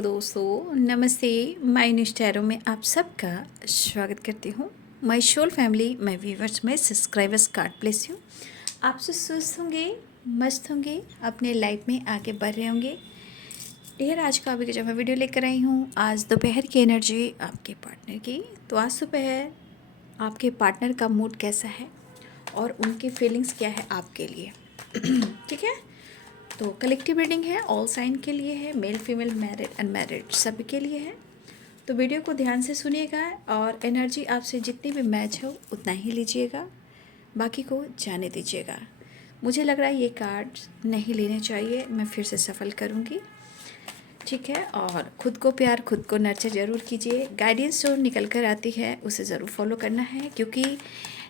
Hello दोस्तों, नमस्ते। My news tarot में आप सबका स्वागत करती हूँ। My soul family, my viewers, my subscribers, God bless you. आप सब स्वस्थ होंगे, मस्त होंगे, अपने लाइफ में आगे बढ़ रहे होंगे। यार आज का अभी जब मैं वीडियो लेकर आई हूँ, आज दोपहर की एनर्जी आपके पार्टनर की। तो आज दोपहर आपके पार्टनर का मूड कैसा है और उनकी फीलिंग्स क्या है आपके लिए। ठीक है, तो कलेक्टिव रीडिंग है, ऑल साइन के लिए है, मेल फीमेल, मैरिड अनमैरिड सभी के लिए है। तो वीडियो को ध्यान से सुनिएगा और एनर्जी आपसे जितनी भी मैच हो उतना ही लीजिएगा, बाकी को जाने दीजिएगा। मुझे लग रहा है ये कार्ड्स नहीं लेने चाहिए, मैं फिर से सफल करूँगी। ठीक है, और ख़ुद को प्यार, खुद को नर्चर ज़रूर कीजिए। गाइडेंस जो निकल कर आती है उसे ज़रूर फॉलो करना है, क्योंकि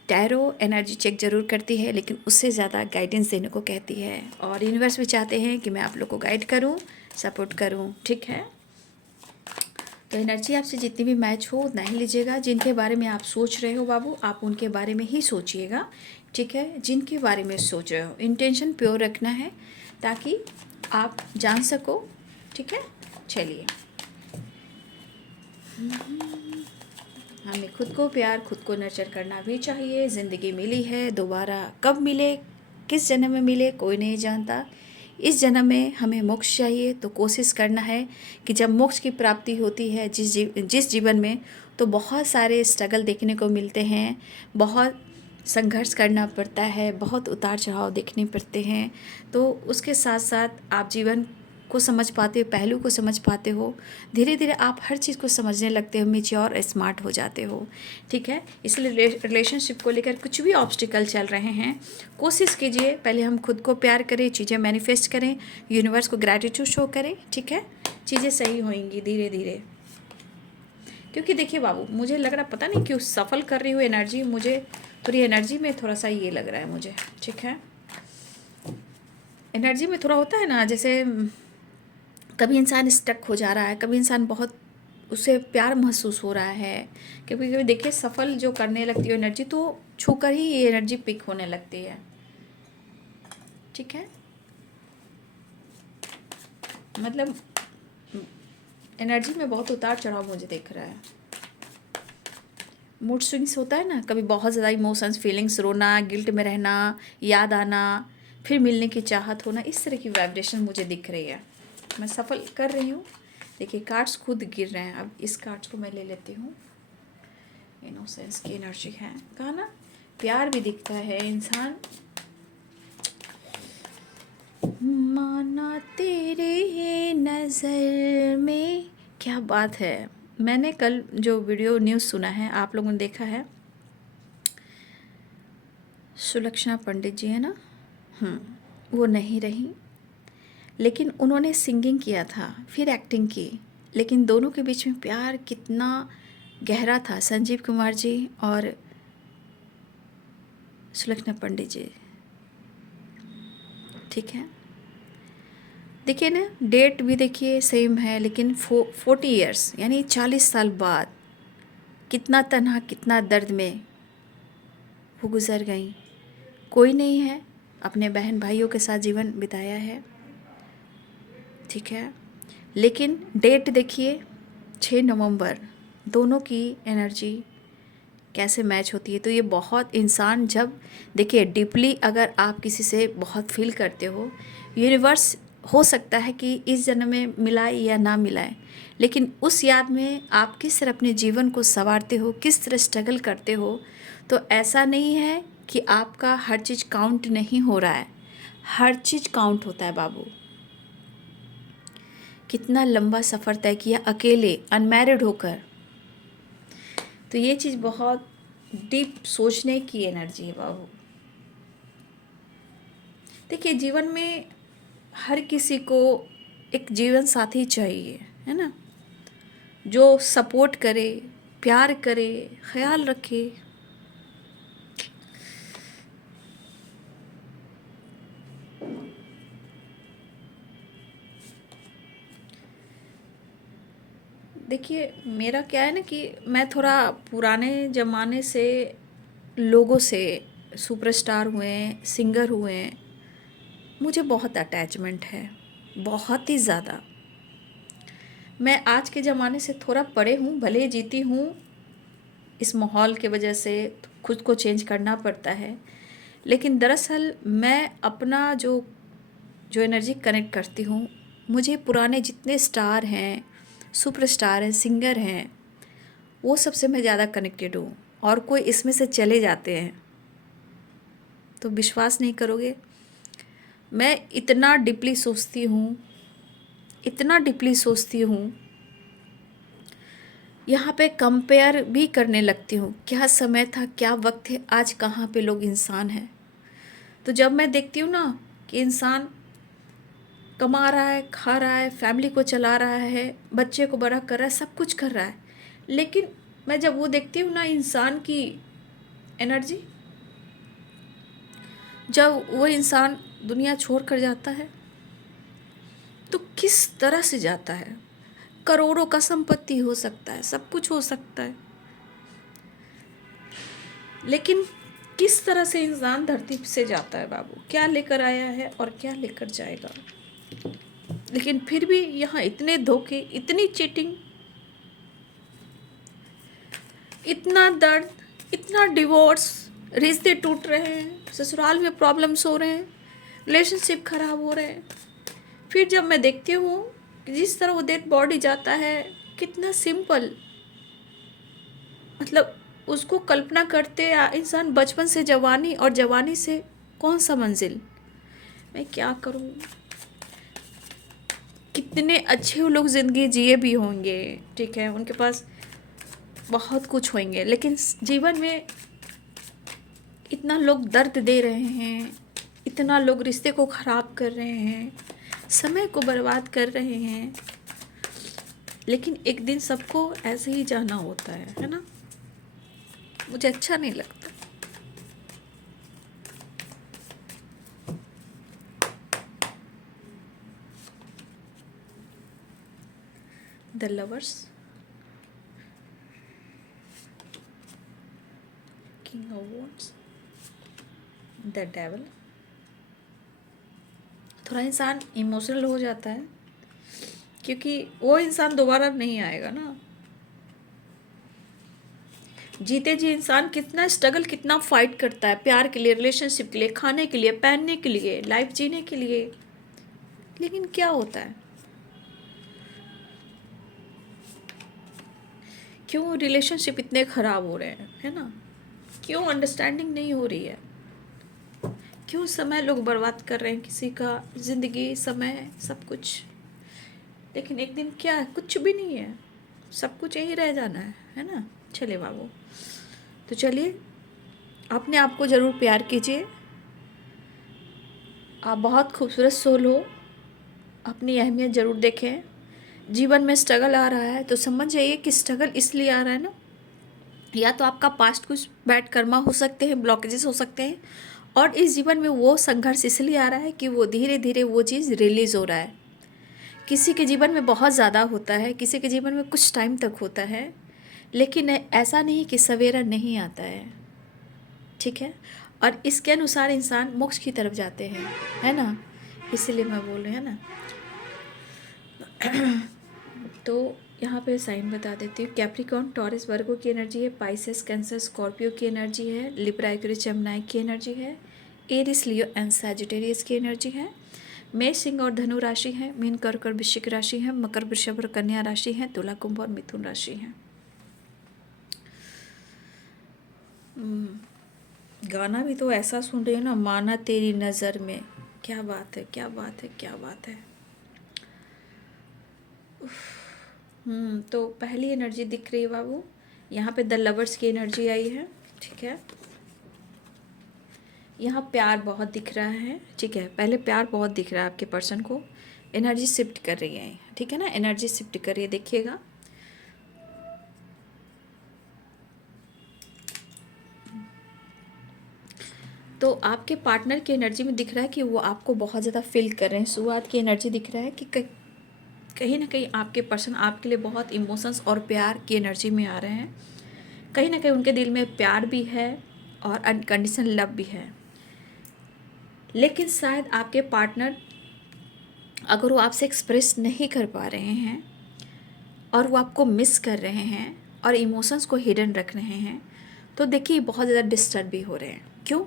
टैरो एनर्जी चेक ज़रूर करती है लेकिन उससे ज़्यादा गाइडेंस देने को कहती है। और यूनिवर्स भी चाहते हैं कि मैं आप लोग को गाइड करूं, सपोर्ट करूं। ठीक है, तो एनर्जी आपसे जितनी भी मैच हो उतना ही लीजिएगा। जिनके बारे में आप सोच रहे हो बाबू, आप उनके बारे में ही सोचिएगा। ठीक है, जिनके बारे में सोच रहे हो इंटेंशन प्योर रखना है ताकि आप जान सको। ठीक है, चलिए। हमें खुद को प्यार, खुद को नर्चर करना भी चाहिए। ज़िंदगी मिली है, दोबारा कब मिले, किस जन्म में मिले, कोई नहीं जानता। इस जन्म में हमें मोक्ष चाहिए, तो कोशिश करना है कि जब मोक्ष की प्राप्ति होती है जिस जीवन में, तो बहुत सारे स्ट्रगल देखने को मिलते हैं, बहुत संघर्ष करना पड़ता है, बहुत उतार चढ़ाव देखने पड़ते हैं। तो उसके साथ साथ आप जीवन को समझ पाते हो, पहलू को समझ पाते हो। धीरे धीरे आप हर चीज़ को समझने लगते हो, मैच्योर और स्मार्ट हो जाते हो। ठीक है, इसलिए रिलेशनशिप को लेकर कुछ भी ऑब्स्टिकल चल रहे हैं, कोशिश कीजिए पहले हम खुद को प्यार करें, चीज़ें मैनिफेस्ट करें, यूनिवर्स को ग्रैटिट्यूड शो करें। ठीक है, चीज़ें सही होंगी धीरे धीरे। क्योंकि देखिए बाबू, मुझे लग रहा पता नहीं क्यों सफल कर रही हूँ एनर्जी, मुझे थोड़ी एनर्जी में थोड़ा सा ये लग रहा है मुझे। ठीक है, एनर्जी में थोड़ा होता है ना, जैसे कभी इंसान स्टक हो जा रहा है, कभी इंसान बहुत उसे प्यार महसूस हो रहा है। कभी कभी देखिए सफल जो करने लगती है एनर्जी, तो छूकर ही ये एनर्जी पिक होने लगती है। ठीक है, मतलब एनर्जी में बहुत उतार चढ़ाव मुझे दिख रहा है। मूड स्विंग्स होता है ना, कभी बहुत ज़्यादा इमोशंस, फीलिंग्स, रोना, गिल्ट में रहना, याद आना, फिर मिलने की चाहत होना, इस तरह की वाइब्रेशन मुझे दिख रही है। मैं सफल कर रही हूँ। देखिए कार्ड्स खुद गिर रहे हैं। अब इस कार्ड्स को मैं ले लेती हूँ। इनोसेंस की एनर्जी है, कहा ना, प्यार भी दिखता है। इंसान माना तेरे नज़र में, क्या बात है। मैंने कल जो वीडियो न्यूज़ सुना है, आप लोगों ने देखा है, सुलक्षणा पंडित जी है ना, वो नहीं रही, लेकिन उन्होंने सिंगिंग किया था, फिर एक्टिंग की, लेकिन दोनों के बीच में प्यार कितना गहरा था। संजीव कुमार जी और सुलक्षणा पंडित जी। ठीक है, देखिए ना, डेट भी देखिए सेम है, लेकिन 40 ईयर्स यानी 40 साल बाद कितना तन्हा, कितना दर्द में वो गुज़र गई। कोई नहीं है, अपने बहन भाइयों के साथ जीवन बिताया है। ठीक है, लेकिन डेट देखिए 6 नवंबर, दोनों की एनर्जी कैसे मैच होती है। तो ये बहुत, इंसान जब देखिए डीपली अगर आप किसी से बहुत फील करते हो, यूनिवर्स हो सकता है कि इस जन्म में मिलाए या ना मिलाए, लेकिन उस याद में आप किस तरह अपने जीवन को संवारते हो, किस तरह स्ट्रगल करते हो। तो ऐसा नहीं है कि आपका हर चीज़ काउंट नहीं हो रहा है, हर चीज़ काउंट होता है बाबू। कितना लंबा सफ़र तय किया अकेले, अनमैरिड होकर। तो ये चीज़ बहुत डीप सोचने की एनर्जी है बाबू। देखिए जीवन में हर किसी को एक जीवन साथी चाहिए, है ना, जो सपोर्ट करे, प्यार करे, ख्याल रखे। देखिए मेरा क्या है ना कि मैं थोड़ा पुराने ज़माने से लोगों से, सुपरस्टार हुए, सिंगर हुए, मुझे बहुत अटैचमेंट है, बहुत ही ज़्यादा। मैं आज के ज़माने से थोड़ा परे हूँ, भले ही जीती हूँ इस माहौल के वजह से खुद को चेंज करना पड़ता है, लेकिन दरअसल मैं अपना जो जो एनर्जी कनेक्ट करती हूँ, मुझे पुराने जितने स्टार हैं, सुपरस्टार हैं, सिंगर हैं, वो सबसे मैं ज़्यादा कनेक्टेड हूँ। और कोई इसमें से चले जाते हैं तो विश्वास नहीं करोगे, मैं इतना डीपली सोचती हूँ, इतना डीपली सोचती हूँ, यहाँ पे कंपेयर भी करने लगती हूँ, क्या समय था, क्या वक्त है, आज कहाँ पे लोग इंसान हैं। तो जब मैं देखती हूँ ना कि इंसान कमा रहा है, खा रहा है, फैमिली को चला रहा है, बच्चे को बड़ा कर रहा है, सब कुछ कर रहा है, लेकिन मैं जब वो देखती हूँ ना इंसान की एनर्जी, जब वो इंसान दुनिया छोड़ कर जाता है तो किस तरह से जाता है। करोड़ों का संपत्ति हो सकता है, सब कुछ हो सकता है, लेकिन किस तरह से इंसान धरती से जाता है बाबू, क्या लेकर आया है और क्या लेकर जाएगा। लेकिन फिर भी यहाँ इतने धोखे, इतनी चीटिंग, इतना दर्द, इतना डिवोर्स, रिश्ते टूट रहे हैं, ससुराल में प्रॉब्लम्स हो रहे हैं, रिलेशनशिप खराब हो रहे हैं। फिर जब मैं देखती हूँ कि जिस तरह वो डेड बॉडी जाता है, कितना सिंपल, मतलब उसको कल्पना करते इंसान बचपन से जवानी और जवानी से कौन सा मंजिल, मैं क्या करूँ। कितने अच्छे वो लोग ज़िंदगी जिए भी होंगे, ठीक है, उनके पास बहुत कुछ होंगे, लेकिन जीवन में इतना लोग दर्द दे रहे हैं, इतना लोग रिश्ते को ख़राब कर रहे हैं, समय को बर्बाद कर रहे हैं, लेकिन एक दिन सबको ऐसे ही जाना होता है ना। मुझे अच्छा नहीं लगता। The lovers, king of wands, the devil. थोड़ा इंसान इमोशनल हो जाता है क्योंकि वो इंसान दोबारा नहीं आएगा ना। जीते जी इंसान कितना स्ट्रगल, कितना फाइट करता है प्यार के लिए, रिलेशनशिप के लिए, खाने के लिए, पहनने के लिए, लाइफ जीने के लिए, लेकिन क्या होता है, क्यों रिलेशनशिप इतने ख़राब हो रहे हैं, है ना, क्यों अंडरस्टैंडिंग नहीं हो रही है, क्यों समय लोग बर्बाद कर रहे हैं, किसी का ज़िंदगी, समय, सब कुछ, लेकिन एक दिन क्या है, कुछ भी नहीं है, सब कुछ यही रह जाना है ना। चले बाबू, तो चलिए अपने आप को ज़रूर प्यार कीजिए। आप बहुत खूबसूरत सोल हो, अपनी अहमियत ज़रूर देखें। जीवन में स्ट्रगल आ रहा है तो समझ जाइए कि स्ट्रगल इसलिए आ रहा है ना, या तो आपका पास्ट कुछ बैड कर्मा हो सकते हैं, ब्लॉकेजेस हो सकते हैं, और इस जीवन में वो संघर्ष इसलिए आ रहा है कि वो धीरे धीरे वो चीज़ रिलीज़ हो रहा है। किसी के जीवन में बहुत ज़्यादा होता है, किसी के जीवन में कुछ टाइम तक होता है, लेकिन ऐसा नहीं कि सवेरा नहीं आता है, ठीक है, और इसके अनुसार इंसान मोक्ष की तरफ जाते हैं, है ना, इसीलिए मैं बोल रही हूँ ना। तो यहाँ पे साइन बता देती हूँ। कैप्रिकॉर्न टॉरस वर्गो की एनर्जी है, पाइसेस कैंसर स्कॉर्पियो की एनर्जी है, लिब्रा एक्वेरियस जेमिनी की एनर्जी है, एरिस लियो एंड सैजिटेरियस की एनर्जी है, मेष सिंह और धनु राशि है, मीन कर्क और वृश्चिक राशि है, मकर वृषभ और कन्या राशि है, तुला कुंभ और मिथुन राशि है। गाना भी तो ऐसा सुन रही हो ना, माना तेरी नज़र में, क्या बात है, क्या बात है, क्या बात है। तो पहली एनर्जी दिख रही है बाबू, यहाँ पे द लवर्स की एनर्जी आई है, ठीक है, यहाँ प्यार बहुत दिख रहा है, ठीक है, पहले प्यार बहुत दिख रहा है आपके पर्सन को, एनर्जी शिफ्ट कर रही है, ठीक है ना, एनर्जी शिफ्ट कर रही है, देखिएगा। तो आपके पार्टनर की एनर्जी में दिख रहा है कि वो आपको बहुत ज़्यादा फील कर रहे हैं। शुरुआत की एनर्जी दिख रहा है कि कहीं ना कहीं आपके पर्सन आपके लिए बहुत इमोशंस और प्यार की एनर्जी में आ रहे हैं। कहीं ना कहीं उनके दिल में प्यार भी है और अनकंडीशनल लव भी है, लेकिन शायद आपके पार्टनर अगर वो आपसे एक्सप्रेस नहीं कर पा रहे हैं और वो आपको मिस कर रहे हैं और इमोशंस को हिडन रख रहे हैं, तो देखिए बहुत ज़्यादा डिस्टर्ब भी हो रहे हैं। क्यों?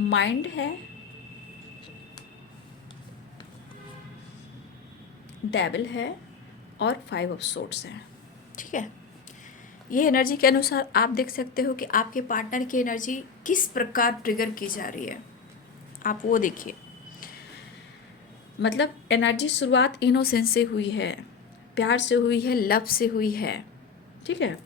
माइंड है, डेविल है और 5 ऑफ सोर्ड्स है। ठीक है, ये एनर्जी के अनुसार आप देख सकते हो कि आपके पार्टनर की एनर्जी किस प्रकार ट्रिगर की जा रही है। आप वो देखिए, मतलब एनर्जी शुरुआत इनोसेंस से हुई है, प्यार से हुई है, लव से हुई है। ठीक है,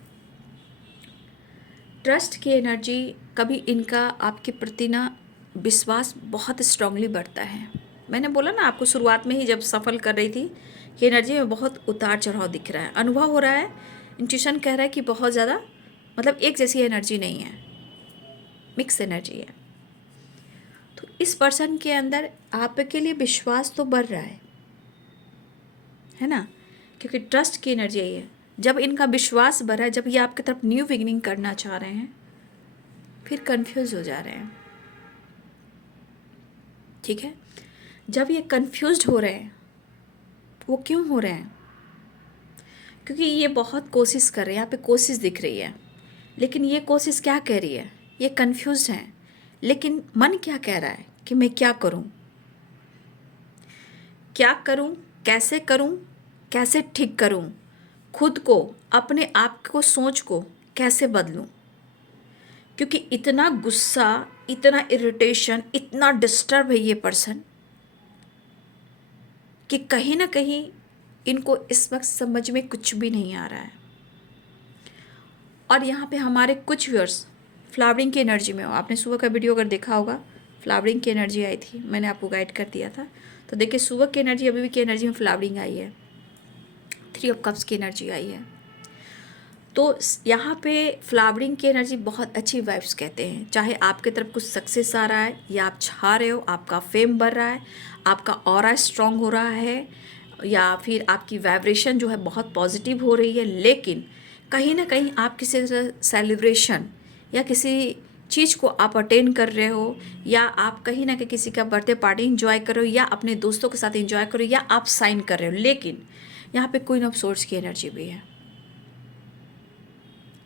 ट्रस्ट की एनर्जी, कभी इनका आपके प्रति ना विश्वास बहुत स्ट्रांगली बढ़ता है। मैंने बोला ना आपको शुरुआत में ही जब सफल कर रही थी कि एनर्जी में बहुत उतार चढ़ाव दिख रहा है, अनुभव हो रहा है, इंट्यूशन कह रहा है कि बहुत ज़्यादा मतलब एक जैसी एनर्जी नहीं है, मिक्स एनर्जी है। तो इस पर्सन के अंदर आपके लिए विश्वास तो बढ़ रहा है ना, क्योंकि ट्रस्ट की एनर्जी आई है। जब इनका विश्वास बढ़ा है, जब ये आपकी तरफ न्यू बिगिनिंग करना चाह रहे हैं, फिर कंफ्यूज हो जा रहे हैं। ठीक है, जब ये कंफ्यूज्ड हो रहे हैं, वो क्यों हो रहे हैं? क्योंकि ये बहुत कोशिश कर रहे हैं, यहाँ पे कोशिश दिख रही है, लेकिन ये कोशिश क्या कह रही है? ये कंफ्यूज हैं, लेकिन मन क्या कह रहा है कि मैं क्या करूं, क्या करूं, कैसे करूं, कैसे ठीक करूं, खुद को, अपने आप को, सोच को कैसे बदलूं। क्योंकि इतना गुस्सा, इतना इरिटेशन, इतना डिस्टर्ब है ये पर्सन कि कहीं ना कहीं इनको इस वक्त समझ में कुछ भी नहीं आ रहा है। और यहाँ पे हमारे कुछ व्यूअर्स फ्लावरिंग की एनर्जी में हो। आपने सुबह का वीडियो अगर देखा होगा, फ्लावरिंग की एनर्जी आई थी, मैंने आपको गाइड कर दिया था। तो देखिए सुबह की एनर्जी, अभी भी की एनर्जी में फ्लावरिंग आई है, 3 ऑफ कप्स की एनर्जी आई है। तो यहाँ पे फ्लावरिंग की एनर्जी बहुत अच्छी वाइब्स कहते हैं। चाहे आपके तरफ कुछ सक्सेस आ रहा है या आप छा रहे हो, आपका फेम बढ़ रहा है, आपका ऑरा स्ट्रांग हो रहा है, या फिर आपकी वाइब्रेशन जो है बहुत पॉजिटिव हो रही है, लेकिन कहीं ना कहीं आप किसी सेलिब्रेशन या किसी चीज़ को आप अटेंड कर रहे हो, या आप कहीं ना कहीं किसी का बर्थडे पार्टी इंजॉय कर रहे हो, या अपने दोस्तों के साथ इंजॉय कर रहे हो, या आप साइन कर रहे हो, लेकिन यहाँ पे क्वीन ऑफ सोर्ड्स की एनर्जी भी है।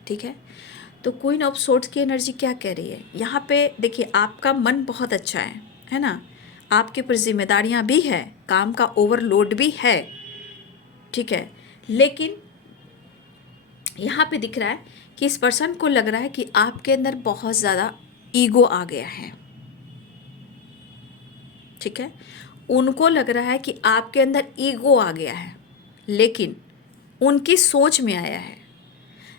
ठीक है, तो क्वीन ऑफ सोर्ड्स की एनर्जी क्या कह रही है यहाँ पे? देखिए आपका मन बहुत अच्छा है ना, आपके ऊपर जिम्मेदारियां भी है, काम का ओवरलोड भी है। ठीक है, लेकिन यहाँ पे दिख रहा है कि इस पर्सन को लग रहा है कि आपके अंदर बहुत ज़्यादा ईगो आ गया है। ठीक है, उनको लग रहा है कि आपके अंदर ईगो आ गया है, लेकिन उनकी सोच में आया है।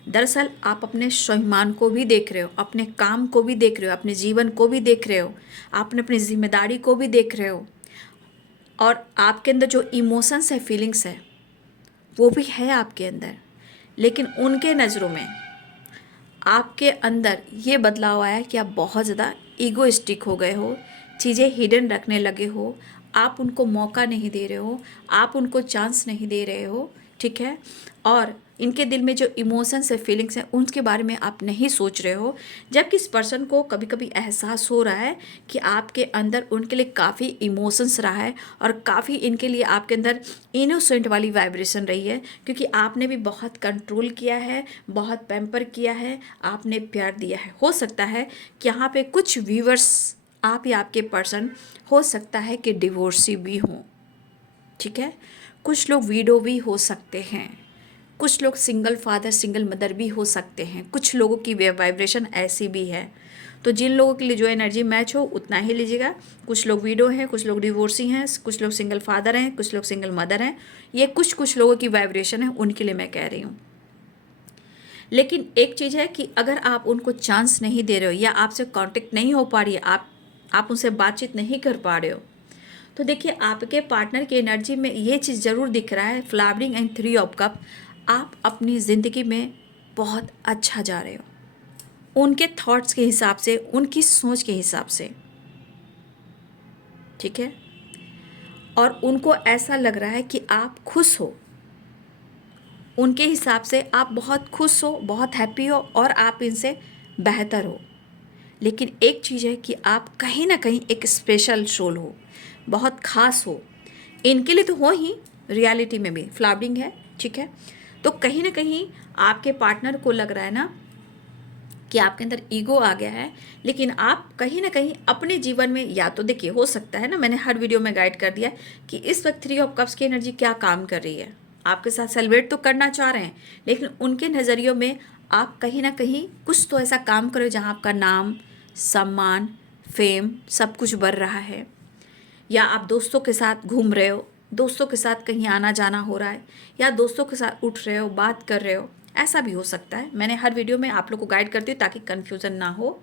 दरअसल आप अपने स्वाभिमान को भी देख रहे हो, अपने काम को भी देख रहे हो, अपने जीवन को भी देख रहे हो, आपने अपनी जिम्मेदारी को भी देख रहे हो, और आपके अंदर जो इमोशंस है, फीलिंग्स है, वो भी है आपके अंदर। लेकिन उनके नज़रों में आपके अंदर ये बदलाव आया कि आप बहुत ज़्यादा ईगोइस्टिक हो गए हो, चीज़ें हिडन रखने लगे हो, आप उनको मौका नहीं दे रहे हो, आप उनको चांस नहीं दे रहे हो। ठीक है, और इनके दिल में जो इमोशंस है, फीलिंग्स हैं, उनके बारे में आप नहीं सोच रहे हो, जबकि इस पर्सन को कभी कभी एहसास हो रहा है कि आपके अंदर उनके लिए काफ़ी इमोशंस रहा है, और काफ़ी इनके लिए आपके अंदर इनोसेंट वाली वाइब्रेशन रही है, क्योंकि आपने भी बहुत कंट्रोल किया है, बहुत पैम्पर किया है, आपने प्यार दिया है। हो सकता है कि यहाँ पे कुछ व्यूअर्स, आप या आपके पर्सन हो सकता है कि डिवोर्सी भी हों। ठीक है, कुछ लोग विडो भी हो सकते हैं, कुछ लोग सिंगल फादर, सिंगल मदर भी हो सकते हैं, कुछ लोगों की वाइब्रेशन ऐसी भी है। तो जिन लोगों के लिए जो एनर्जी मैच हो उतना ही लीजिएगा। कुछ लोग विडो हैं, कुछ लोग डिवोर्सी हैं, कुछ लोग सिंगल फादर हैं, कुछ लोग सिंगल मदर हैं। ये कुछ लोगों की वाइब्रेशन है, उनके लिए मैं कह रही हूँ। लेकिन एक चीज़ है कि अगर आप उनको चांस नहीं दे रहे हो, या आपसे कांटेक्ट नहीं हो पा रही है, आप उनसे बातचीत नहीं कर पा रहे हो, तो देखिए आपके पार्टनर की एनर्जी में ये चीज़ ज़रूर दिख रहा है, फ्लावरिंग एंड 3 ऑफ कप। आप अपनी ज़िंदगी में बहुत अच्छा जा रहे हो, उनके थॉट्स के हिसाब से, उनकी सोच के हिसाब से। ठीक है, और उनको ऐसा लग रहा है कि आप खुश हो, उनके हिसाब से आप बहुत खुश हो, बहुत हैप्पी हो, और आप इनसे बेहतर हो। लेकिन एक चीज़ है कि आप कहीं ना कहीं एक स्पेशल सोल हो, बहुत ख़ास हो, इनके लिए तो हो ही, रियलिटी में भी फ्लावरिंग है। ठीक है, तो कहीं ना कहीं आपके पार्टनर को लग रहा है ना कि आपके अंदर ईगो आ गया है, लेकिन आप कहीं ना कहीं अपने जीवन में, या तो देखिए हो सकता है ना, मैंने हर वीडियो में गाइड कर दिया कि इस वक्त 3 ऑफ कप्स की एनर्जी क्या काम कर रही है। आपके साथ सेलिब्रेट तो करना चाह रहे हैं, लेकिन उनके नज़रियों में आप कहीं ना कहीं कुछ तो ऐसा काम करो जहाँ आपका नाम, सम्मान, फेम सब कुछ बढ़ रहा है। या आप दोस्तों के साथ घूम रहे हो, दोस्तों के साथ कहीं आना जाना हो रहा है, या दोस्तों के साथ उठ रहे हो, बात कर रहे हो, ऐसा भी हो सकता है। मैंने हर वीडियो में आप लोग को गाइड करती हूँ ताकि कन्फ्यूज़न ना हो।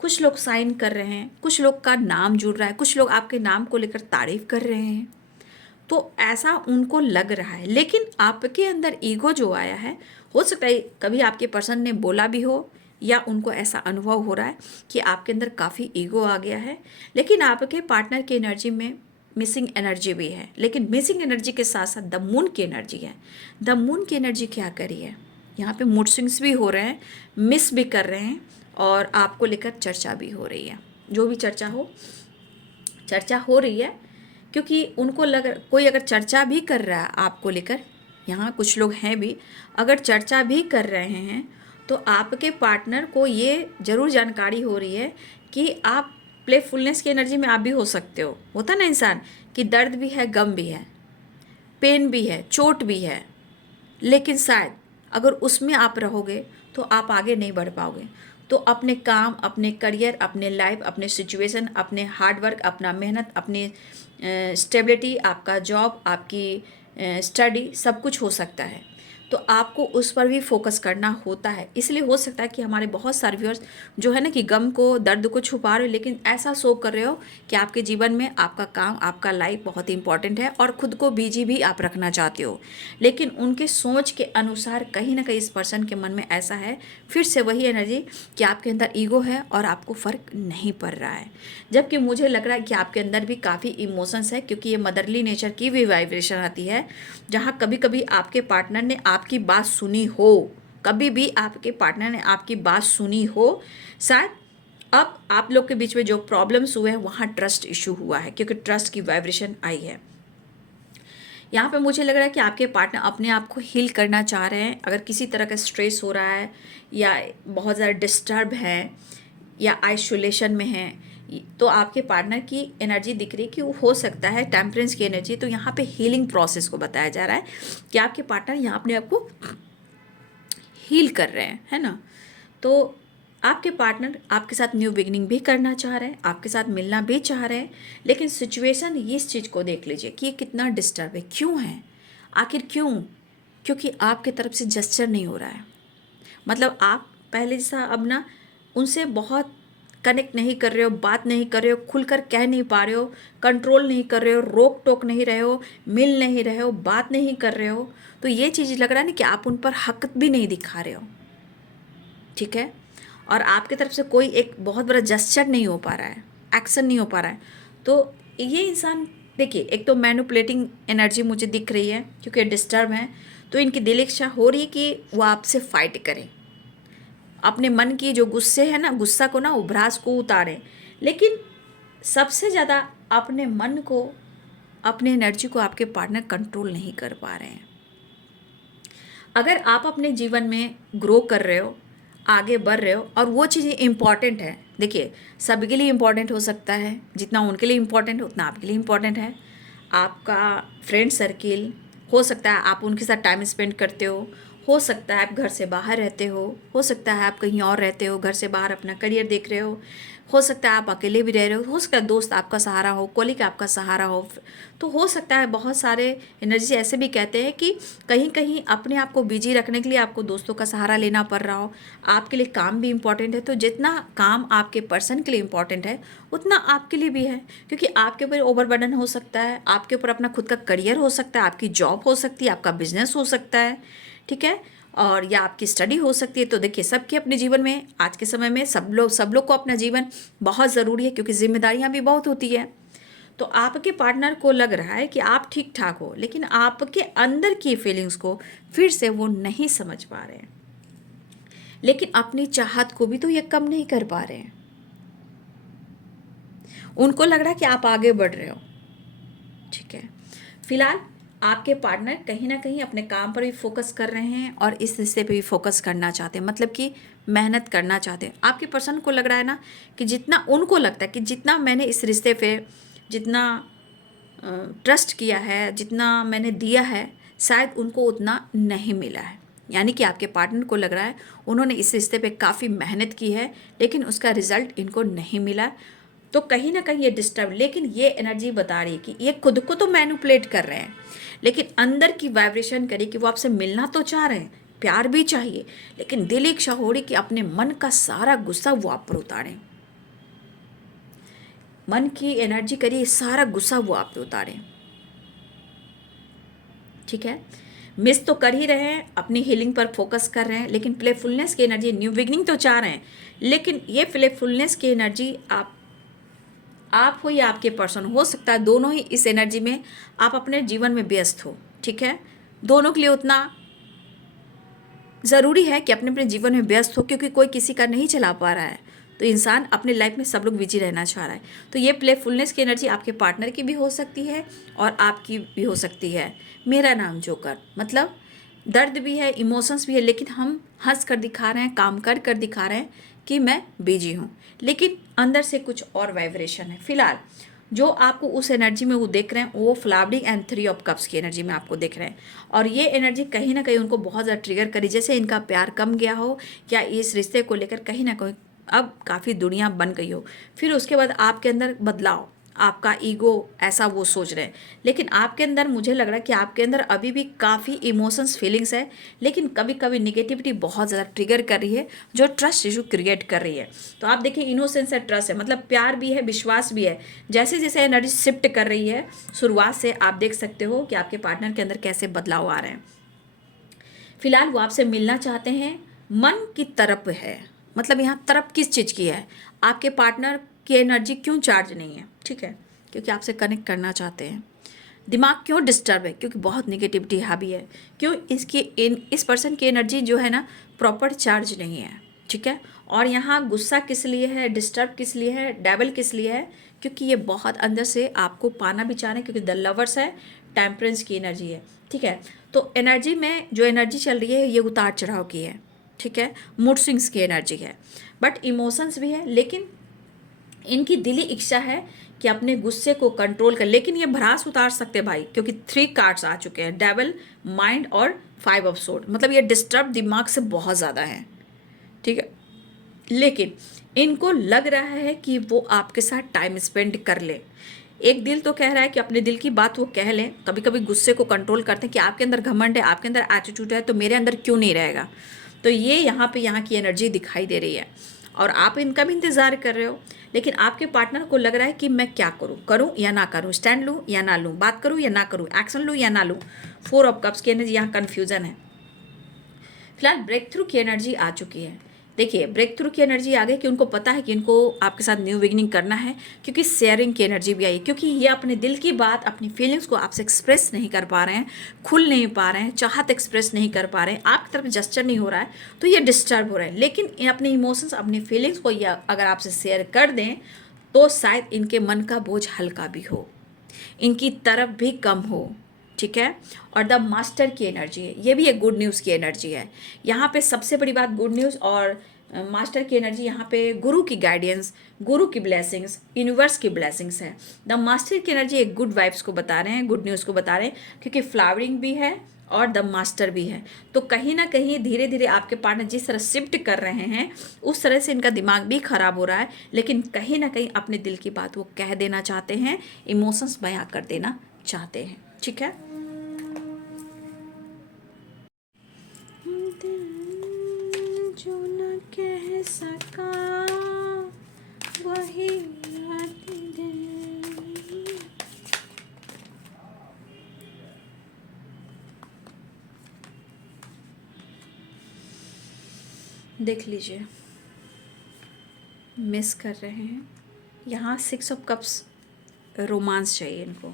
कुछ लोग साइन कर रहे हैं, कुछ लोग का नाम जुड़ रहा है, कुछ लोग आपके नाम को लेकर तारीफ कर रहे हैं, तो ऐसा उनको लग रहा है। लेकिन आपके अंदर ईगो जो आया है, हो सकता है कभी आपके पर्सन ने बोला भी हो, या उनको ऐसा अनुभव हो रहा है कि आपके अंदर काफ़ी ईगो आ गया है। लेकिन आपके पार्टनर की एनर्जी में मिसिंग एनर्जी भी है, लेकिन मिसिंग एनर्जी के साथ साथ द मून की एनर्जी है। द मून की एनर्जी क्या करी है, यहाँ पे मूड स्विंग्स भी हो रहे हैं, मिस भी कर रहे हैं, और आपको लेकर चर्चा भी हो रही है। जो भी चर्चा हो रही है, क्योंकि उनको लग, कोई अगर चर्चा भी कर रहा है आपको लेकर, यहाँ कुछ लोग हैं भी, अगर चर्चा भी कर रहे हैं तो आपके पार्टनर को ये ज़रूर जानकारी हो रही है कि आप प्लेफुलनेस की एनर्जी में आप भी हो सकते हो। होता ना इंसान कि दर्द भी है, गम भी है, पेन भी है, चोट भी है, लेकिन शायद अगर उसमें आप रहोगे तो आप आगे नहीं बढ़ पाओगे। तो अपने काम, अपने करियर, अपने लाइफ, अपने सिचुएशन, अपने हार्डवर्क, अपना मेहनत, अपनी स्टेबिलिटी, आपका जॉब, आपकी स्टडी, सब कुछ हो सकता है। तो आपको उस पर भी फोकस करना होता है। इसलिए हो सकता है कि हमारे बहुत सारे व्यूअर्स जो है ना कि गम को, दर्द को छुपा रहे हो, लेकिन ऐसा शो कर रहे हो कि आपके जीवन में आपका काम, आपका लाइफ बहुत इंपॉर्टेंट है और खुद को बिजी भी आप रखना चाहते हो। लेकिन उनके सोच के अनुसार कहीं ना कहीं इस पर्सन के मन में ऐसा है, फिर से वही एनर्जी कि आपके अंदर ईगो है और आपको फ़र्क नहीं पड़ रहा है। जबकि मुझे लग रहा है कि आपके अंदर भी काफ़ी इमोशंस है, क्योंकि ये मदरली नेचर की भी वाइब्रेशन आती है, जहाँ कभी कभी आपके पार्टनर ने आपकी बात सुनी हो, कभी भी आपके पार्टनर ने आपकी बात सुनी हो। शायद अब आप लोग के बीच में जो प्रॉब्लम्स हुए हैं वहाँ ट्रस्ट इशू हुआ है, क्योंकि ट्रस्ट की वाइब्रेशन आई है। यहाँ पे मुझे लग रहा है कि आपके पार्टनर अपने आप को हील करना चाह रहे हैं। अगर किसी तरह का स्ट्रेस हो रहा है, या बहुत ज़्यादा डिस्टर्ब है, या आइसोलेशन में है, तो आपके पार्टनर की एनर्जी दिख रही है कि वो हो सकता है टेम्परेंस की एनर्जी। तो यहाँ पे हीलिंग प्रोसेस को बताया जा रहा है कि आपके पार्टनर यहाँ अपने आप को हील कर रहे हैं, है ना। तो आपके पार्टनर आपके साथ न्यू बिगिनिंग भी करना चाह रहे हैं, आपके साथ मिलना भी चाह रहे हैं, लेकिन सिचुएशन इस चीज़ को देख लीजिए कि ये कितना डिस्टर्ब है, क्यों है, आखिर क्यों? क्योंकि आपकी तरफ से जेस्चर नहीं हो रहा है। मतलब आप पहले जैसा अब ना उनसे बहुत कनेक्ट नहीं कर रहे हो, बात नहीं कर रहे हो, खुलकर कह नहीं पा रहे हो, कंट्रोल नहीं कर रहे हो, रोक टोक नहीं रहे हो, मिल नहीं रहे हो, बात नहीं कर रहे हो। तो ये चीज़ लग रहा है ना कि आप उन पर हक भी नहीं दिखा रहे हो, ठीक है। और आपकी तरफ से कोई एक बहुत बड़ा जेस्चर नहीं हो पा रहा है, एक्शन नहीं हो पा रहा है। तो ये इंसान देखिए, एक तो मैनिपुलेटिंग एनर्जी मुझे दिख रही है क्योंकि डिस्टर्ब है, तो इनकी दिल इच्छा हो रही है कि वो आपसे फाइट करें, अपने मन की जो गुस्से है ना, गुस्सा को ना, उभरास को उतारें। लेकिन सबसे ज़्यादा अपने मन को, अपने एनर्जी को आपके पार्टनर कंट्रोल नहीं कर पा रहे हैं। अगर आप अपने जीवन में ग्रो कर रहे हो, आगे बढ़ रहे हो, और वो चीज़ें इम्पॉर्टेंट है, देखिए सबके लिए इम्पॉर्टेंट हो सकता है, जितना उनके लिए इम्पॉर्टेंट है उतना आपके लिए इम्पॉर्टेंट है। आपका फ्रेंड सर्किल हो सकता है, आप उनके साथ टाइम स्पेंड करते हो सकता है आप घर से बाहर रहते हो सकता है आप कहीं और रहते हो, घर से बाहर अपना करियर देख रहे हो सकता है आप अकेले भी रह रहे हो सकता है दोस्त आपका सहारा हो, कॉलीग आपका सहारा हो। तो हो सकता है बहुत सारे एनर्जी ऐसे भी कहते हैं कि कहीं कहीं अपने आप को बिजी रखने के लिए आपको दोस्तों का सहारा लेना पड़ रहा हो। आपके लिए काम भी इम्पॉर्टेंट है, तो जितना काम आपके पर्सन के लिए इम्पॉर्टेंट है उतना आपके लिए भी है, क्योंकि आपके ऊपर ओवरबर्डन हो सकता है, आपके ऊपर अपना खुद का करियर हो सकता है, आपकी जॉब हो सकती है, आपका बिजनेस हो सकता है, ठीक है, और या आपकी स्टडी हो सकती है। तो देखिए सबके अपने जीवन में आज के समय में सब लोग को अपना जीवन बहुत ज़रूरी है, क्योंकि जिम्मेदारियां भी बहुत होती है। तो आपके पार्टनर को लग रहा है कि आप ठीक ठाक हो, लेकिन आपके अंदर की फीलिंग्स को फिर से वो नहीं समझ पा रहे हैं, लेकिन अपनी चाहत को भी तो ये कम नहीं कर पा रहे हैं। उनको लग रहा है कि आप आगे बढ़ रहे हो, ठीक है। फिलहाल आपके पार्टनर कहीं ना कहीं अपने काम पर भी फोकस कर रहे हैं और इस रिश्ते पे भी फोकस करना चाहते हैं, मतलब कि मेहनत करना चाहते हैं। आपके पर्सन को लग रहा है ना कि जितना उनको लगता है कि जितना मैंने इस रिश्ते पे जितना ट्रस्ट किया है, जितना मैंने दिया है, शायद उनको उतना नहीं मिला है। यानी कि आपके पार्टनर को लग रहा है उन्होंने इस रिश्ते पे काफ़ी मेहनत की है लेकिन उसका रिजल्ट इनको नहीं मिला। तो कहीं ना कहीं ये डिस्टर्ब, लेकिन ये एनर्जी बता रही है कि ये खुद को तो मैनिपुलेट कर रहे हैं लेकिन अंदर की वाइब्रेशन करी कि वो आपसे मिलना तो चाह रहे हैं, प्यार भी चाहिए, लेकिन दिल इच्छा हो रही कि अपने मन का सारा गुस्सा वो आप पर उतारें। मन की एनर्जी करिए सारा गुस्सा वो आप पे उतारें। ठीक है, मिस तो कर ही रहे हैं, अपनी हीलिंग पर फोकस कर रहे हैं, लेकिन प्लेफुलनेस की एनर्जी, न्यू बिगनिंग तो चाह रहे हैं, लेकिन ये प्लेफुलनेस की एनर्जी आप हो या आपके पर्सन हो सकता है दोनों ही इस एनर्जी में आप अपने जीवन में व्यस्त हो। ठीक है, दोनों के लिए उतना ज़रूरी है कि अपने अपने जीवन में व्यस्त हो, क्योंकि कोई किसी का नहीं चला पा रहा है तो इंसान अपने लाइफ में सब लोग बिजी रहना चाह रहा है। तो ये प्लेफुलनेस की एनर्जी आपके पार्टनर की भी हो सकती है और आपकी भी हो सकती है। मेरा नाम जोकर, मतलब दर्द भी है, इमोशंस भी है, लेकिन हम हंस कर दिखा रहे हैं, काम कर कर दिखा रहे हैं कि मैं बिजी हूँ, लेकिन अंदर से कुछ और वाइब्रेशन है। फिलहाल जो आपको उस एनर्जी में वो देख रहे हैं वो फ्लावरिंग एंड 3 ऑफ कप्स की एनर्जी में आपको देख रहे हैं, और ये एनर्जी कहीं ना कहीं उनको बहुत ज़्यादा ट्रिगर करी, जैसे इनका प्यार कम गया हो या इस रिश्ते को लेकर कहीं ना कहीं अब काफ़ी दुनिया बन गई हो। फिर उसके बाद आपके अंदर बदलाव, आपका ईगो ऐसा वो सोच रहे हैं, लेकिन आपके अंदर मुझे लग रहा है कि आपके अंदर अभी भी काफ़ी इमोशंस फीलिंग्स है, लेकिन कभी कभी निगेटिविटी बहुत ज़्यादा ट्रिगर कर रही है जो ट्रस्ट इशू क्रिएट कर रही है। तो आप देखिए इनोसेंस है, ट्रस्ट है, मतलब प्यार भी है, विश्वास भी है। जैसे जैसे एनर्जी शिफ्ट कर रही है शुरुआत से आप देख सकते हो कि आपके पार्टनर के अंदर कैसे बदलाव आ रहे हैं। फिलहाल वो आपसे मिलना चाहते हैं, मन की तरफ है, मतलब यहाँ तरफ किस चीज़ की है, आपके पार्टनर की एनर्जी क्यों चार्ज नहीं है। ठीक है, क्योंकि आपसे कनेक्ट करना चाहते हैं। दिमाग क्यों डिस्टर्ब है, क्योंकि बहुत निगेटिविटी हावी है। क्यों इस पर्सन की एनर्जी जो है ना प्रॉपर चार्ज नहीं है। ठीक है, और यहाँ गुस्सा किस लिए है, डिस्टर्ब किस लिए है, डेवल किस लिए है, क्योंकि ये बहुत अंदर से आपको पाना भी चाह रहे हैं, क्योंकि द लवर्स है, टेम्परेंस की एनर्जी है। ठीक है, तो एनर्जी में जो एनर्जी चल रही है ये उतार चढ़ाव की है। ठीक है, मूड स्विंग्स की एनर्जी है, बट इमोशंस भी है, लेकिन इनकी दिली इच्छा है कि अपने गुस्से को कंट्रोल कर, लेकिन ये भड़ास उतार सकते भाई, क्योंकि 3 कार्ड्स आ चुके हैं, डेवल, माइंड और 5 ऑफ सोर्ड, मतलब ये डिस्टर्ब दिमाग से बहुत ज़्यादा है। ठीक है, लेकिन इनको लग रहा है कि वो आपके साथ टाइम स्पेंड कर ले। एक दिल तो कह रहा है कि अपने दिल की बात वो कह लें, कभी कभी गुस्से को कंट्रोल करते हैं कि आपके अंदर घमंड है, आपके अंदर एटीट्यूड है, तो मेरे अंदर क्यों नहीं रहेगा। तो ये यहाँ की एनर्जी दिखाई दे रही है और आप इनका भी इंतज़ार कर रहे हो, लेकिन आपके पार्टनर को लग रहा है कि मैं क्या करूँ या ना करूँ, स्टैंड लूँ या ना लूँ, बात करूँ या ना करूँ, एक्शन लूँ या ना लूँ। 4 ऑफ कप्स की एनर्जी, यहाँ कन्फ्यूज़न है। फिलहाल ब्रेक थ्रू की एनर्जी आ चुकी है। देखिए ब्रेक थ्रू की एनर्जी आ गई कि उनको पता है कि इनको आपके साथ न्यू बिगिनिंग करना है, क्योंकि शेयरिंग की एनर्जी भी आई, क्योंकि ये अपने दिल की बात, अपनी फीलिंग्स को आपसे एक्सप्रेस नहीं कर पा रहे हैं, खुल नहीं पा रहे हैं, चाहत एक्सप्रेस नहीं कर पा रहे हैं, आपकी तरफ जस्चर नहीं हो रहा है, तो ये डिस्टर्ब हो रहे हैं। लेकिन अपने इमोशंस, अपनी फीलिंग्स को ये अगर आपसे शेयर कर दें तो शायद इनके मन का बोझ हल्का भी हो, इनकी तरफ भी कम हो। ठीक है, और द मास्टर की एनर्जी है, ये भी एक गुड न्यूज़ की एनर्जी है। यहाँ पे सबसे बड़ी बात गुड न्यूज़ और मास्टर की एनर्जी, यहाँ पे गुरु की गाइडेंस, गुरु की ब्लेसिंग्स, यूनिवर्स की ब्लेसिंग्स है। द मास्टर की एनर्जी एक गुड वाइब्स को बता रहे हैं, गुड न्यूज़ को बता रहे हैं, क्योंकि फ्लावरिंग भी है और द मास्टर भी है। तो कहीं ना कहीं धीरे धीरे आपके पार्टनर जिस तरह शिफ्ट कर रहे हैं उस तरह से इनका दिमाग भी खराब हो रहा है, लेकिन कहीं ना कहीं अपने दिल की बात वो कह देना चाहते हैं, इमोशंस बयां कर देना चाहते हैं। ठीक है, दिल जो न कह सका वही बात दिल। देख लीजिए, मिस कर रहे हैं। यहाँ 6 ऑफ कप्स रोमांस चाहिए इनको,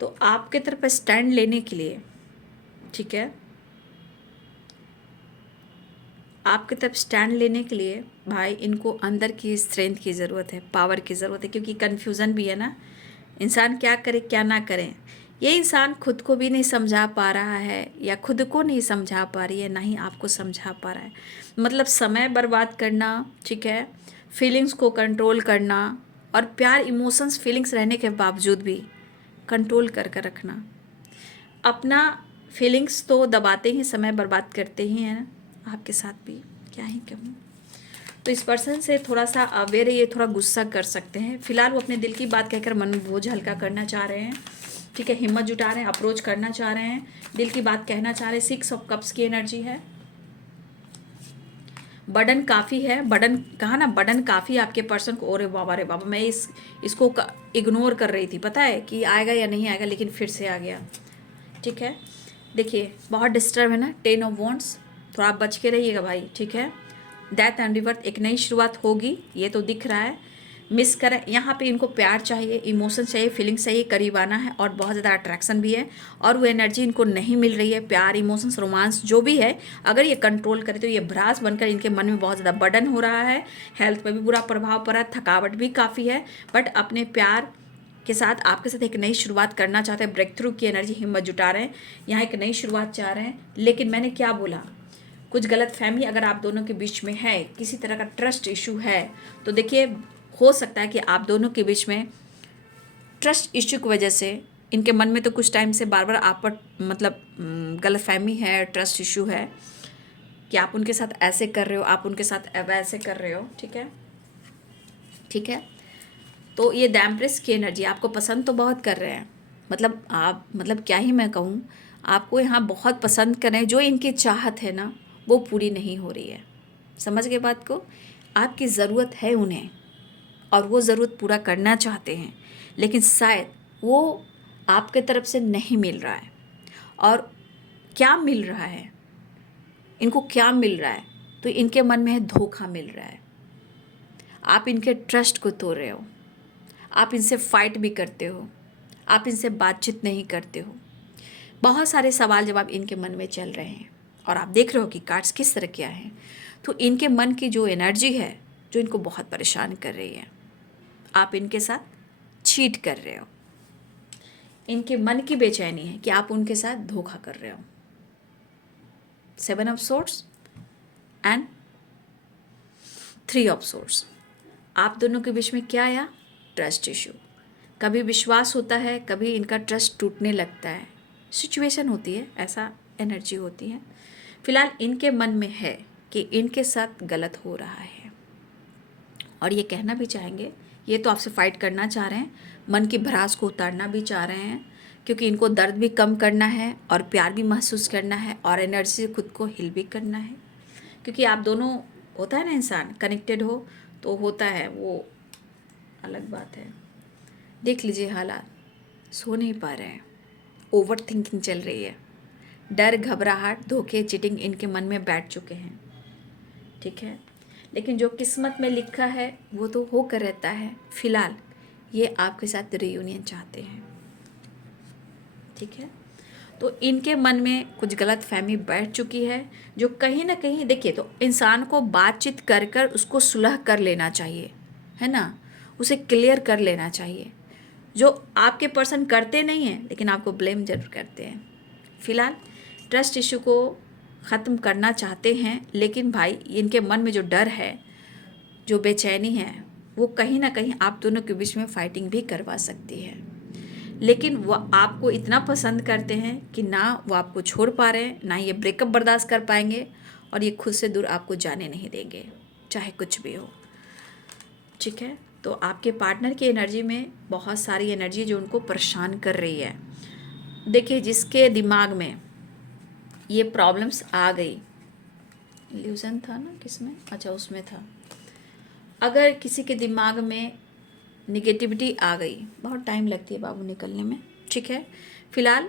तो आपके तरफ स्टैंड लेने के लिए, ठीक है, आपकी तरफ स्टैंड लेने के लिए भाई इनको अंदर की स्ट्रेंथ की ज़रूरत है, पावर की ज़रूरत है, क्योंकि कन्फ्यूज़न भी है ना, इंसान क्या करे क्या ना करे। ये इंसान खुद को भी नहीं समझा पा रहा है या खुद को नहीं समझा पा रही है, ना ही आपको समझा पा रहा है। मतलब समय बर्बाद करना, ठीक है, फीलिंग्स को कंट्रोल करना, और प्यार, इमोशंस, फीलिंग्स रहने के बावजूद भी कंट्रोल कर कर रखना। अपना फीलिंग्स तो दबाते ही, समय बर्बाद करते ही हैं। आपके साथ भी क्या ही कहूँ। तो इस पर्सन से थोड़ा सा अवेयर है, ये थोड़ा गुस्सा कर सकते हैं। फिलहाल वो अपने दिल की बात कहकर मन में बोझ हल्का करना चाह रहे हैं, ठीक है, हिम्मत जुटा रहे हैं, अप्रोच करना चाह रहे हैं, दिल की बात कहना चाह रहे हैं। 6 ऑफ कप्स की एनर्जी है। बर्डन काफ़ी है, बर्डन कहा ना, बर्डन काफ़ी आपके पर्सन को। अरे बाबा रे बाबा, मैं इसको इग्नोर कर रही थी, पता है कि आएगा या नहीं आएगा, लेकिन फिर से आ गया, ठीक है। देखिए बहुत डिस्टर्ब है ना, 10 ऑफ वॉन्ड्स, थोड़ा आप बच के रहिएगा भाई, ठीक है। डेथ एंड रिबर्थ, एक नई शुरुआत होगी, ये तो दिख रहा है। मिस करें, यहाँ पे इनको प्यार चाहिए, इमोशन चाहिए, फीलिंग्स चाहिए, करीब आना है, और बहुत ज़्यादा अट्रैक्शन भी है, और वो एनर्जी इनको नहीं मिल रही है। प्यार, इमोशंस, रोमांस जो भी है, अगर ये कंट्रोल करे तो ये भ्रास बनकर इनके मन में बहुत ज़्यादा बर्डन हो रहा है। हेल्थ पर भी बुरा प्रभाव पड़ा है, थकावट भी काफ़ी है, बट अपने प्यार के साथ आपके साथ एक नई शुरुआत करना चाहते हैं। ब्रेक थ्रू की एनर्जी, हिम्मत जुटा रहे हैं, यहाँ एक नई शुरुआत चाह रहे हैं। लेकिन मैंने क्या बोला, कुछ गलत फहमी अगर आप दोनों के बीच में है, किसी तरह का ट्रस्ट इशू है, तो देखिए हो सकता है कि आप दोनों के बीच में ट्रस्ट इशू की वजह से इनके मन में तो कुछ टाइम से बार बार आप पर मतलब गलत फहमी है, ट्रस्ट इशू है कि आप उनके साथ ऐसे कर रहे हो, आप उनके साथ वैसे कर रहे हो, ठीक है, ठीक है। तो ये द एम्प्रेस की एनर्जी, आपको पसंद तो बहुत कर रहे हैं, मतलब आप, मतलब क्या ही मैं कहूँ, आपको यहाँ बहुत पसंद कर रहे हैं। जो इनकी चाहत है ना, वो पूरी नहीं हो रही है। समझ गए बात को। आपकी ज़रूरत है उन्हें, और वो ज़रूरत पूरा करना चाहते हैं, लेकिन शायद वो आपके तरफ से नहीं मिल रहा है। और क्या मिल रहा है, इनको क्या मिल रहा है, तो इनके मन में है धोखा मिल रहा है। आप इनके ट्रस्ट को तोड़ रहे हो, आप इनसे फाइट भी करते हो, आप इनसे बातचीत नहीं करते हो। बहुत सारे सवाल जवाब इनके मन में चल रहे हैं, और आप देख रहे हो कि कार्ड्स किस तरह क्या है। तो इनके मन की जो एनर्जी है, जो इनको बहुत परेशान कर रही है, आप इनके साथ चीट कर रहे हो। इनके मन की बेचैनी है कि आप उनके साथ धोखा कर रहे हो। 7 of swords and 3 of swords, आप दोनों के बीच में क्या आया, ट्रस्ट इशू। कभी विश्वास होता है, कभी इनका ट्रस्ट टूटने लगता है, सिचुएशन होती है, ऐसा एनर्जी होती है। फिलहाल इनके मन में है कि इनके साथ गलत हो रहा है, और ये कहना भी चाहेंगे, ये तो आपसे फाइट करना चाह रहे हैं, मन की भड़ास को उतारना भी चाह रहे हैं, क्योंकि इनको दर्द भी कम करना है, और प्यार भी महसूस करना है, और एनर्जी से खुद को हिल भी करना है। क्योंकि आप दोनों, होता है ना, इंसान कनेक्टेड हो तो होता है, वो अलग बात है। देख लीजिए हालात, सो नहीं पा रहे हैं, ओवर थिंकिंग चल रही है, डर, घबराहट, धोखे, चीटिंग इनके मन में बैठ चुके हैं, ठीक है। लेकिन जो किस्मत में लिखा है वो तो होकर रहता है। फिलहाल ये आपके साथ रियूनियन चाहते हैं, ठीक है। तो इनके मन में कुछ गलत फहमी बैठ चुकी है, जो कहीं ना कहीं, देखिए, तो इंसान को बातचीत कर कर उसको सुलह कर लेना चाहिए, है ना, उसे क्लियर कर लेना चाहिए, जो आपके पर्सन करते नहीं हैं, लेकिन आपको ब्लेम जरूर करते हैं। फिलहाल ट्रस्ट इशू को ख़त्म करना चाहते हैं, लेकिन भाई इनके मन में जो डर है, जो बेचैनी है, वो कहीं ना कहीं आप दोनों के बीच में फाइटिंग भी करवा सकती है। लेकिन वो आपको इतना पसंद करते हैं कि ना वो आपको छोड़ पा रहे हैं, ना ये ब्रेकअप बर्दाश्त कर पाएंगे, और ये खुद से दूर आपको जाने नहीं देंगे, चाहे कुछ भी हो, ठीक है। तो आपके पार्टनर की एनर्जी में बहुत सारी एनर्जी जो उनको परेशान कर रही है। देखिए, जिसके दिमाग में ये प्रॉब्लम्स आ गई, इल्यूजन था ना किसमें, अच्छा उसमें था, अगर किसी के दिमाग में निगेटिविटी आ गई, बहुत टाइम लगती है बाबू निकलने में, ठीक है। फिलहाल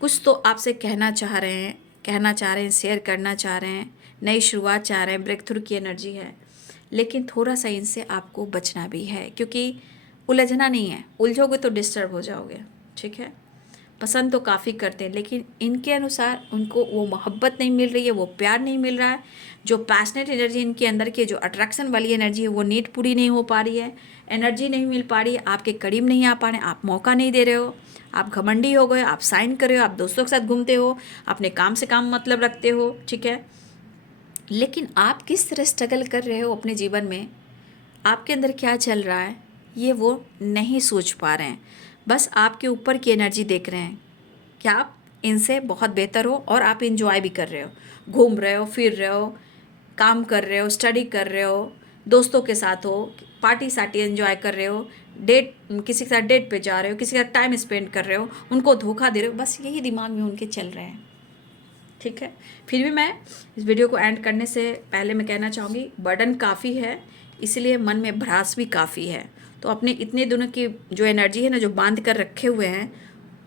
कुछ तो आपसे कहना चाह रहे हैं, शेयर करना चाह रहे हैं, नई शुरुआत चाह रहे हैं, ब्रेक थ्रू की एनर्जी है, लेकिन थोड़ा सा इनसे आपको बचना भी है, क्योंकि उलझना नहीं है, उलझोगे तो डिस्टर्ब हो जाओगे, ठीक है। पसंद तो काफ़ी करते हैं, लेकिन इनके अनुसार उनको वो मोहब्बत नहीं मिल रही है, वो प्यार नहीं मिल रहा है। जो पैशनेट एनर्जी इनके अंदर की, जो अट्रैक्शन वाली एनर्जी है, वो नीड पूरी नहीं हो पा रही है, एनर्जी नहीं मिल पा रही है, आपके करीब नहीं आ पा रहे हैं, आप मौका नहीं दे रहे हो, आप घमंडी हो गए, आप साइन कर रहे हो, आप दोस्तों के साथ घूमते हो, अपने काम से काम मतलब रखते हो, ठीक है। लेकिन आप किस तरह स्ट्रगल कर रहे हो अपने जीवन में, आपके अंदर क्या चल रहा है, ये वो नहीं सोच पा रहे हैं। बस आपके ऊपर की एनर्जी देख रहे हैं कि आप इनसे बहुत बेहतर हो और आप इंजॉय भी कर रहे हो, घूम रहे हो, फिर रहे हो, काम कर रहे हो, स्टडी कर रहे हो, दोस्तों के साथ हो, पार्टी सार्टी एंजॉय कर रहे हो, डेट किसी के साथ डेट पे जा रहे हो, किसी के साथ टाइम स्पेंड कर रहे हो, उनको धोखा दे रहे हो, बस यही दिमाग में उनके चल रहे हैं, ठीक है। फिर भी मैं इस वीडियो को एंड करने से पहले मैं कहना चाहूँगी, बर्डन काफ़ी है, इसलिए मन में भ्रास भी काफ़ी है। तो अपने इतने दिनों की जो एनर्जी है ना, जो बांध कर रखे हुए हैं,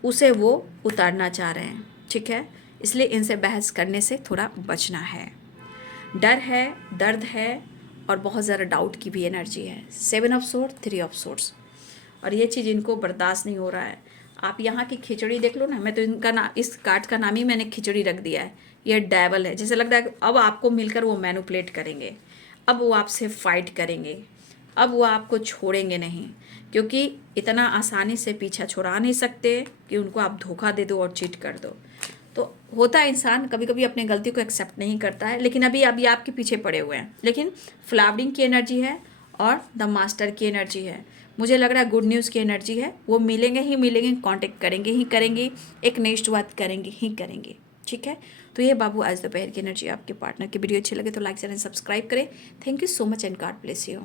उसे वो उतारना चाह रहे हैं, ठीक है। इसलिए इनसे बहस करने से थोड़ा बचना है। डर है, दर्द है और बहुत ज़्यादा डाउट की भी एनर्जी है। 7 ऑफ सोर्ड्स, 3 ऑफ सोर्ड्स, और ये चीज़ इनको बर्दाश्त नहीं हो रहा है। आप यहाँ की खिचड़ी देख लो ना, मैं तो इनका इस कार्ड का नाम ही मैंने खिचड़ी रख दिया है। ये डेवल है, जैसे लगता है कि अब आपको मिलकर वो मैनिपुलेट करेंगे, अब वो आपसे फाइट करेंगे, अब वो आपको छोड़ेंगे नहीं, क्योंकि इतना आसानी से पीछा छुड़ा नहीं सकते कि उनको आप धोखा दे दो और चीट कर दो। तो होता है, इंसान कभी कभी अपनी गलती को एक्सेप्ट नहीं करता है, लेकिन अभी अभी आपके पीछे पड़े हुए हैं। लेकिन फ्लावरिंग की एनर्जी है और द मास्टर की एनर्जी है। मुझे लग रहा है गुड न्यूज़ की एनर्जी है, वो मिलेंगे ही मिलेंगे, कांटेक्ट करेंगे ही करेंगे, एक नई शुरुआत करेंगे ही करेंगे, ठीक है। तो ये बाबू आज दोपहर की एनर्जी आपके पार्टनर की। वीडियो अच्छी लगे तो लाइक चैनल सब्सक्राइब करें। Thank you so much and God bless you.